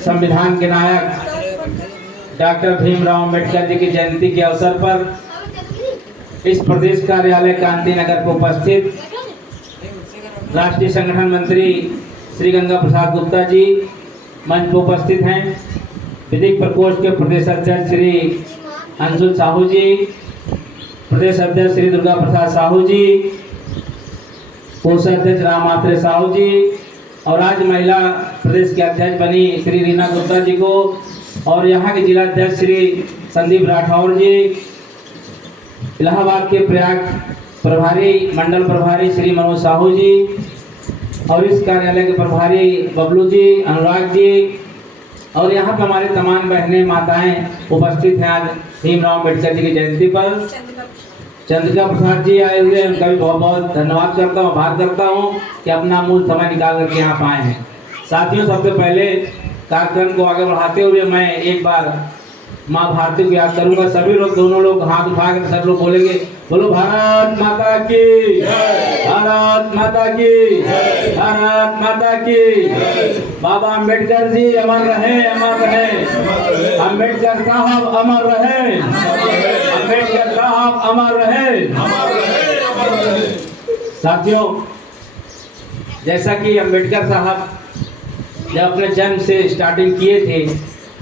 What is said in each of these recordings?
संविधान के नायक डॉक्टर भीमराव अम्बेडकर जी की जयंती के अवसर पर इस प्रदेश कार्यालय कांति नगर को उपस्थित राष्ट्रीय संगठन मंत्री श्री गंगा प्रसाद गुप्ता जी मंच पर उपस्थित हैं। विधिक प्रकोष्ठ के प्रदेश अध्यक्ष श्री अंशुल साहू जी, प्रदेश अध्यक्ष श्री दुर्गा प्रसाद साहू जी, कोषाध्यक्ष राम आत्रे साहू जी और आज महिला प्रदेश के अध्यक्ष बनी श्री रीना गुप्ता जी को और यहाँ के जिला अध्यक्ष श्री संदीप राठौर जी, इलाहाबाद के प्रयाग प्रभारी मंडल प्रभारी श्री मनोज साहू जी और इस कार्यालय के प्रभारी बबलू जी, अनुराग जी और यहाँ पे हमारे तमाम बहनें माताएं उपस्थित हैं। आज भीमराव अम्बेडकर जी की जयंती पर चंद्रिका प्रसाद जी आए हुए, उनका भी बहुत बहुत धन्यवाद करता हूँ, आभार करता हूँ कि अपना मूल समय निकाल करके यहाँ पे आए हैं। साथियों, सबसे पहले कार्यक्रम को आगे बढ़ाते हुए मैं एक बार माँ भारती को याद करूंगा। सभी लोग, दोनों लोग हाथ उठा कर सब लोग बोलेंगे, बोलो भारत माता की, भारत माता की, भारत माता की। बाबा अम्बेडकर जी अमर रहे, अमर रहे। अम्बेडकर साहब अमर रहे, अम्बेडकर साहब अमर रहे। साथियों, जैसा कि अम्बेडकर साहब जब अपने जन्म से स्टार्टिंग किए थे,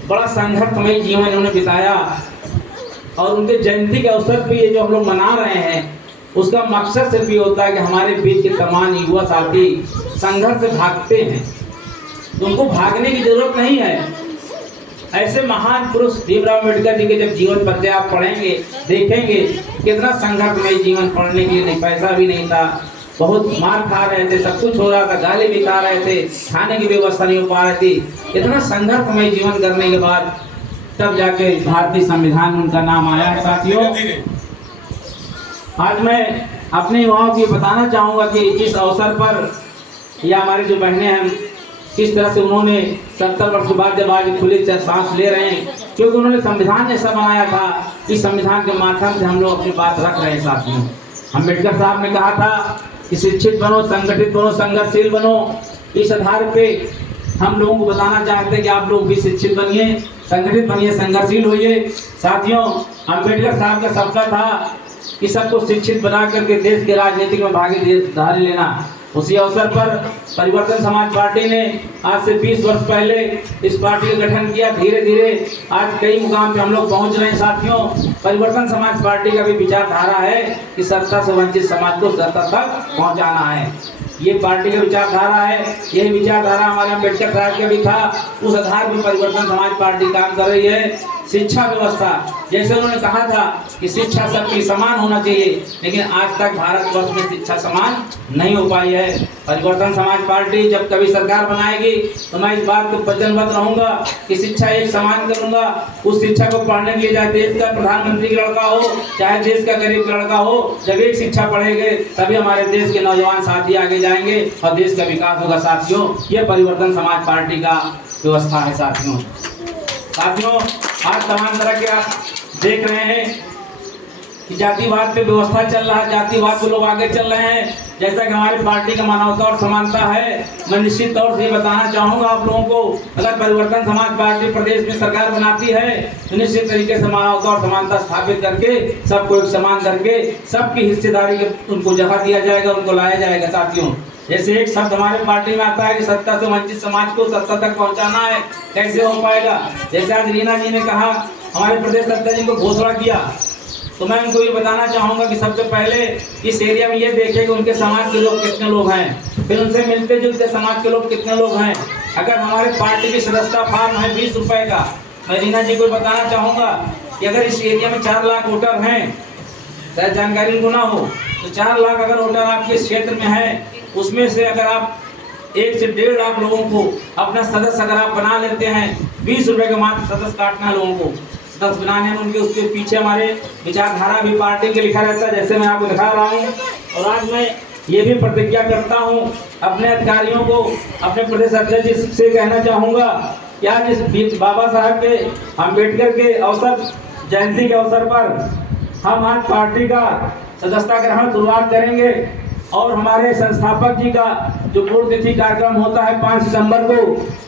बड़ा संघर्षमय जीवन उन्होंने बिताया और उनके जयंती के अवसर पे ये जो हम लोग मना रहे हैं उसका मकसद सिर्फ ये होता है कि हमारे बीच के तमाम युवा साथी संघर्ष से भागते हैं, तो उनको भागने की जरूरत नहीं है। ऐसे महान पुरुष भीमराव अम्बेडकर जी के जब जीवन पढ़ते आप पढ़ेंगे, देखेंगे कितना संघर्षमय जीवन, पढ़ने के लिए नहीं, पैसा भी नहीं था, बहुत मार खा रहे थे, सब कुछ हो रहा था, गाली भी खा रहे थे, खाने की व्यवस्था नहीं हो पा रही थी। इतना संघर्षमय जीवन करने के बाद तब जाके भारतीय संविधान में उनका नाम आया है। साथियों, आज मैं अपने युवाओं को बताना चाहूँगा कि इस अवसर पर या हमारी जो बहनें हैं किस तरह से उन्होंने 70 वर्ष बाद जब आज खुली सांस ले रहे हैं, क्योंकि उन्होंने संविधान ऐसा बनाया था, इस संविधान के माध्यम से हम लोग अपनी बात रख रहे हैं। साथियों, अम्बेडकर साहब ने कहा था कि शिक्षित बनो, संगठित बनो, संघर्षशील बनो। इस आधार पे हम लोगों को बताना चाहते हैं कि आप लोग भी शिक्षित बनिए, संगठित बनिए, संघर्षशील होइए। साथियों, अम्बेडकर साहब का सपना था कि सबको शिक्षित बना करके देश के राजनीतिक में भागीदारी लेना। उसी अवसर पर परिवर्तन समाज पार्टी ने आज से 20 वर्ष पहले इस पार्टी का गठन किया। धीरे धीरे आज कई मुकाम पे हम लोग पहुंच रहे हैं। साथियों, परिवर्तन समाज पार्टी का भी विचारधारा है कि सत्ता से वंचित समाज को सत्ता तक पहुंचाना है। ये पार्टी का विचारधारा है, यही विचारधारा हमारे अम्बेडकर साहब का भी था। उस आधार पर परिवर्तन समाज पार्टी काम कर रही है। शिक्षा व्यवस्था, जैसे उन्होंने कहा था कि शिक्षा सबकी समान होना चाहिए, लेकिन आज तक भारतवर्ष में शिक्षा समान नहीं हो पाई है। परिवर्तन समाज पार्टी जब कभी सरकार बनाएगी तो मैं इस बात को वचनबद्ध रहूंगा कि शिक्षा एक समान करूंगा। उस शिक्षा को पढ़ने के लिए चाहे देश का प्रधानमंत्री का लड़का हो, चाहे देश का गरीब का लड़का हो, जब एक शिक्षा पढ़ेंगे तभी हमारे देश के नौजवान साथी आगे जाएंगे और देश का विकास होगा। साथियों, ये परिवर्तन समाज पार्टी का व्यवस्था है। साथियों, आज तमाम तरह के आप देख रहे हैं कि जातिवाद पे व्यवस्था चल रहा है, जातिवाद पे लोग आगे चल रहे हैं। जैसा कि हमारी पार्टी का मानवता और समानता है, मैं निश्चित तौर से बताना चाहूँगा आप लोगों को, अगर परिवर्तन समाज पार्टी प्रदेश में सरकार बनाती है तो निश्चित तरीके से मानवता और समानता स्थापित करके सबको एक समान करके सबकी हिस्सेदारी उनको जगह दिया जाएगा, उनको लाया जाएगा। साथियों, जैसे एक शब्द हमारे पार्टी में आता है कि सत्ता से वंचित समाज को सत्ता तक पहुंचाना है, कैसे हो पाएगा? जैसे आज रीना जी ने कहा, हमारे प्रदेश अध्यक्ष जी को घोषणा किया, तो मैं उनको ये बताना चाहूँगा कि सबसे पहले इस एरिया में ये देखें कि उनके समाज के लोग कितने लोग हैं, फिर उनसे मिलते जुलते समाज के लोग कितने लोग हैं। अगर हमारे पार्टी की सदस्यता फॉर्म है 20 रुपये का, मैं रीना जी को बताना चाहूँगा कि अगर इस एरिया में 4 लाख वोटर हैं, शायद जानकारी उनको ना हो, तो 4 लाख अगर वोटर आपके क्षेत्र में है, उसमें से अगर आप 1 से 1.5 लाख लोगों को अपना सदस्य अगर आप बना लेते हैं, 20 रुपये का मात्र सदस्य काटना लोगों को सदस्य बनाने में, उनके उसके पीछे हमारे विचारधारा भी पार्टी के लिखा रहता है, जैसे मैं आपको दिखा रहा हूँ। और आज मैं ये भी प्रतिज्ञा करता हूँ अपने अधिकारियों को, अपने प्रदेश अध्यक्ष से कहना चाहूँगा कि आज इस बाबा साहब के अम्बेडकर के अवसर, जयंती के अवसर पर हम आज पार्टी का सदस्यता ग्रहण शुरुआत करेंगे। और हमारे संस्थापक जी का जो पूर्णतिथि कार्यक्रम होता है 5 सितंबर को,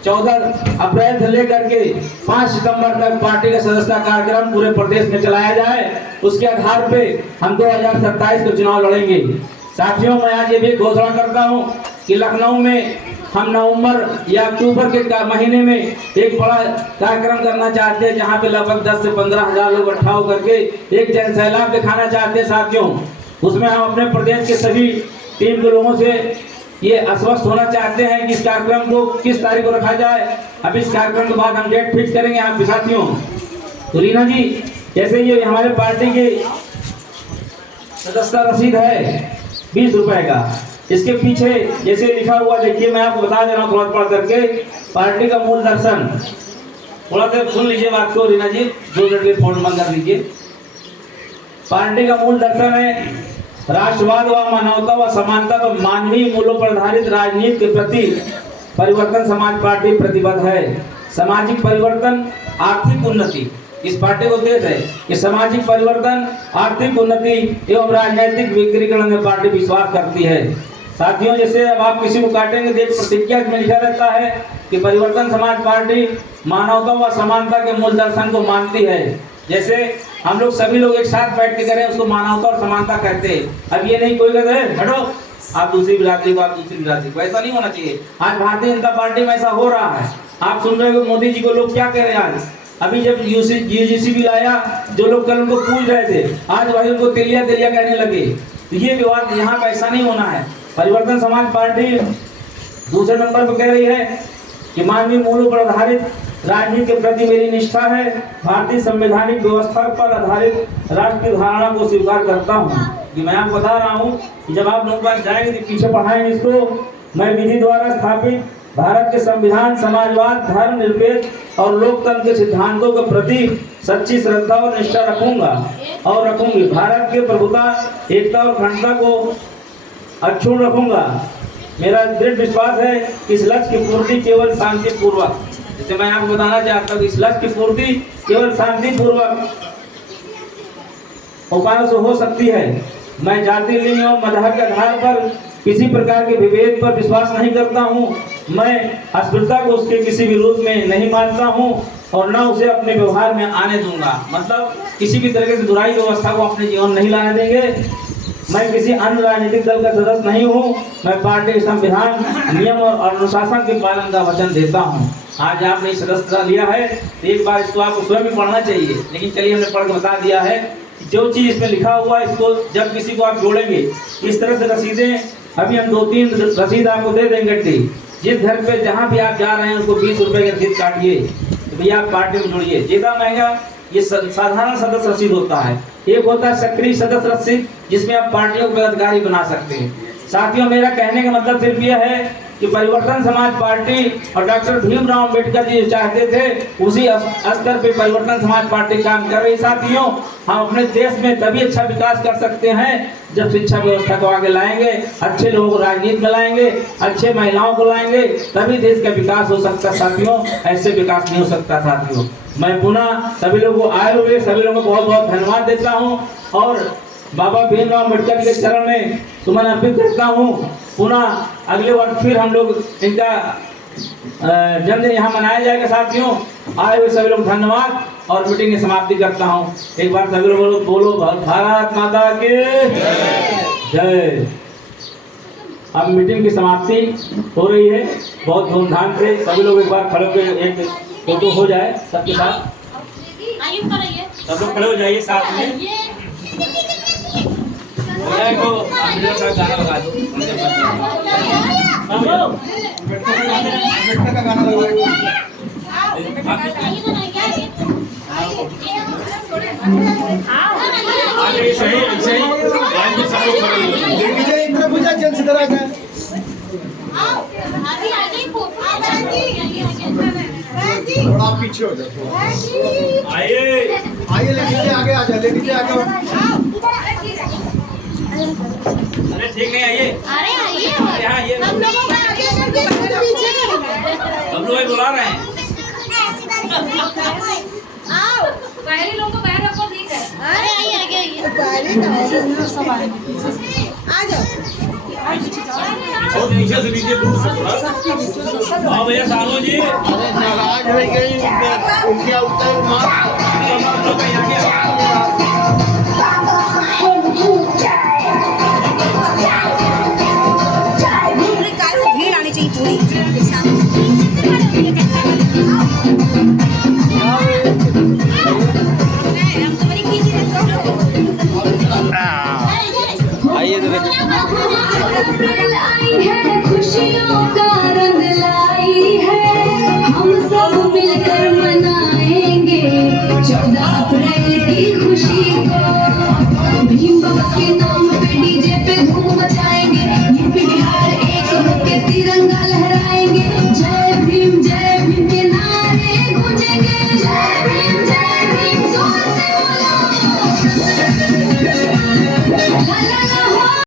14 अप्रैल से लेकर के 5 सितंबर तक पार्टी का सदस्यता कार्यक्रम पूरे प्रदेश में चलाया जाए। उसके आधार पे हम 2027 के चुनाव लड़ेंगे। साथियों, मैं आज ये भी घोषणा करता हूँ कि लखनऊ में हम नवंबर या अक्टूबर के महीने में एक बड़ा कार्यक्रम करना चाहते हैं, जहाँ पे लगभग 10 से 15 हजार लोग इकट्ठा होकर के एक जन सैलाब दिखाना चाहते हैं। साथियों, उसमें हम अपने प्रदेश के सभी टीम के लोगों से ये आश्वस्त होना चाहते हैं कि इस कार्यक्रम को किस तारीख को रखा जाए। अब इस कार्यक्रम के बाद हम डेट फिक्स करेंगे। यहाँ पे साथियों, तो रीना जी, जैसे ये हमारे पार्टी की सदस्यता रसीद है 20 रुपए का, इसके पीछे जैसे लिखा हुआ, देखिए मैं आपको बता दे रहा हूँ थोड़ा पढ़ करके। पार्टी का मूल दर्शन, थोड़ा सा सुन लीजिए बात को रीना जी, 2 मिनट के फोन बंद कर दीजिए। पार्टी का मूल दर्शन है राष्ट्रवाद व मानवता व समानता व मानवीय मूल्यों पर आधारित राजनीति के प्रति परिवर्तन समाज पार्टी प्रतिबद्ध है। सामाजिक परिवर्तन, आर्थिक उन्नति, इस पार्टी को उद्देश्य है कि सामाजिक परिवर्तन, आर्थिक उन्नति एवं राजनीतिक विकेंद्रीकरण में पार्टी विश्वास करती है। साथियों, जैसे अब आप किसी को काटेंगे देख प्रतिज्ञा में लिखा रहता है कि परिवर्तन समाज पार्टी मानवता व समानता के मूल दर्शन को मानती है। जैसे हम लोग सभी लोग एक साथ बैठ के करें, उसको मानवता और समानता कहते हैं। अब ये नहीं कोई कहते हैं हटो आप दूसरी बिरादरी को, आप दूसरी बिरादरी को, ऐसा नहीं होना चाहिए। आज भारतीय जनता पार्टी में ऐसा हो रहा है। आप सुन रहे हो मोदी जी को लोग क्या कह रहे हैं। आज अभी जब यूजीसी भी लाया, जो लोग कल उनको पूछ रहे थे, आज वही उनको तेलिया तेलिया कहने लगे। तो ये विवाद यहाँ पे ऐसा नहीं होना है। परिवर्तन समाज पार्टी दूसरे नंबर पर कह रही है कि मानवीय मूल्यों पर आधारित राजनीति के प्रति मेरी निष्ठा है। भारतीय संवैधानिक व्यवस्था पर आधारित राष्ट्र की धारणा को स्वीकार करता हूँ। कि मैं आपको बता रहा हूँ कि जब आप लोग पास जाएंगे तो पीछे पढ़ाएंगे इसको। मैं विधि द्वारा स्थापित भारत के संविधान, समाजवाद, धर्म निरपेक्ष और लोकतंत्र के सिद्धांतों के प्रति सच्ची श्रद्धा और निष्ठा रखूंगा और रखूंगी। भारत के प्रभुता, एकता और अखंडता को अक्षुण्ण रखूंगा। मेरा दृढ़ विश्वास है कि इस लक्ष्य की पूर्ति केवल शांतिपूर्वक, जैसे मैं आपको बताना चाहता हूँ, इस लक्ष्य की पूर्ति केवल शांतिपूर्वक उपायों से हो सकती है। मैं जाति, लिंग और मजहब के आधार पर किसी प्रकार के विभेद पर विश्वास नहीं करता हूँ। मैं अस्पृश्यता को उसके किसी भी रूप में नहीं मानता हूँ और न उसे अपने व्यवहार में आने दूंगा। मतलब किसी भी तरह से बुराई व्यवस्था को अपने जीवन नहीं लाने देंगे। मैं किसी अन्य राजनीतिक दल का सदस्य नहीं हूँ। मैं पार्टी के संविधान, नियम और अनुशासन के पालन का वचन देता हूँ। आज आपने सदस्यता लिया है तो एक बार इसको आपको स्वयं भी पढ़ना चाहिए, लेकिन चलिए हमने पढ़ के बता दिया है। जो चीज़ इसमें लिखा हुआ है, इसको जब किसी को आप जोड़ेंगे इस तरह से रसीदें, अभी हम 2-3 रसीद आपको दे देंगे। जिस घर पे जहाँ भी आप जा रहे हैं उसको 20 रुपए की रसीद काटिए, तो भैया आप पार्टी में जुड़िए। ज़्यादा महंगा ये साधारण सदस्य रसीद होता है। एक होता है सक्रिय सदस्य रसीद, जिसमें आप पार्टियों को पदाधिकारी बना सकते हैं। साथियों, मेरा कहने का मतलब सिर्फ यह है कि परिवर्तन समाज पार्टी और डॉक्टर भीमराव अम्बेडकर जी चाहते थे, उसी स्तर पे परिवर्तन समाज पार्टी काम कर रही। साथियों, हम अपने देश में तभी अच्छा विकास कर सकते हैं जब शिक्षा व्यवस्था को आगे लाएंगे, अच्छे लोगों को राजनीति में लाएंगे, अच्छे महिलाओं को लाएंगे, तभी देश का विकास हो सकता है। साथियों, ऐसे विकास नहीं हो सकता। साथियों, मैं पुनः सभी लोगों को आए हुए सभी लोगों को बहुत बहुत धन्यवाद देता हूँ और बाबा भीमराव अम्बेडकर के चरण में सुमन अर्पित करता हूँ। पुनः अगले वर्ष फिर हम लोग इनका जन्मदिन यहाँ मनाया जाएगा। साथियों, आए हुए सभी लोग धन्यवाद और मीटिंग की समाप्ति करता हूँ। एक बार सभी लोग बोलो भारत माता की जय। अब मीटिंग की समाप्ति हो रही है बहुत धूमधाम से। सभी लोग एक बार खड़े होकर एक फोटो हो जाए सबके साथ। सब लोग खड़े हो जाइए साथ में। को गाना लगा दो। का गाना लगा पूजा जन से करा का थोड़ा पीछे हो जाओ। आइए आइए, लेडीज आगे आ जाओ, लेडीज आगे। अरे ठीक नहीं, आइए। अरे आइए, हम लोगों को आगे पीछे हम लोग बुला रहे हैं। आओ, बाहरी लोगों को बाहर रखो, ठीक है। अरे आइए आगे आइए, बाहरी ना सब आ जाओ। और पीछे से लीजिए दूर से थोड़ा। हाँ भैया सालो जी। अरे नाराज हो गई उनके उत्तर मार भीड़ आनी चाहिए पूरी आइए तो खुशियों का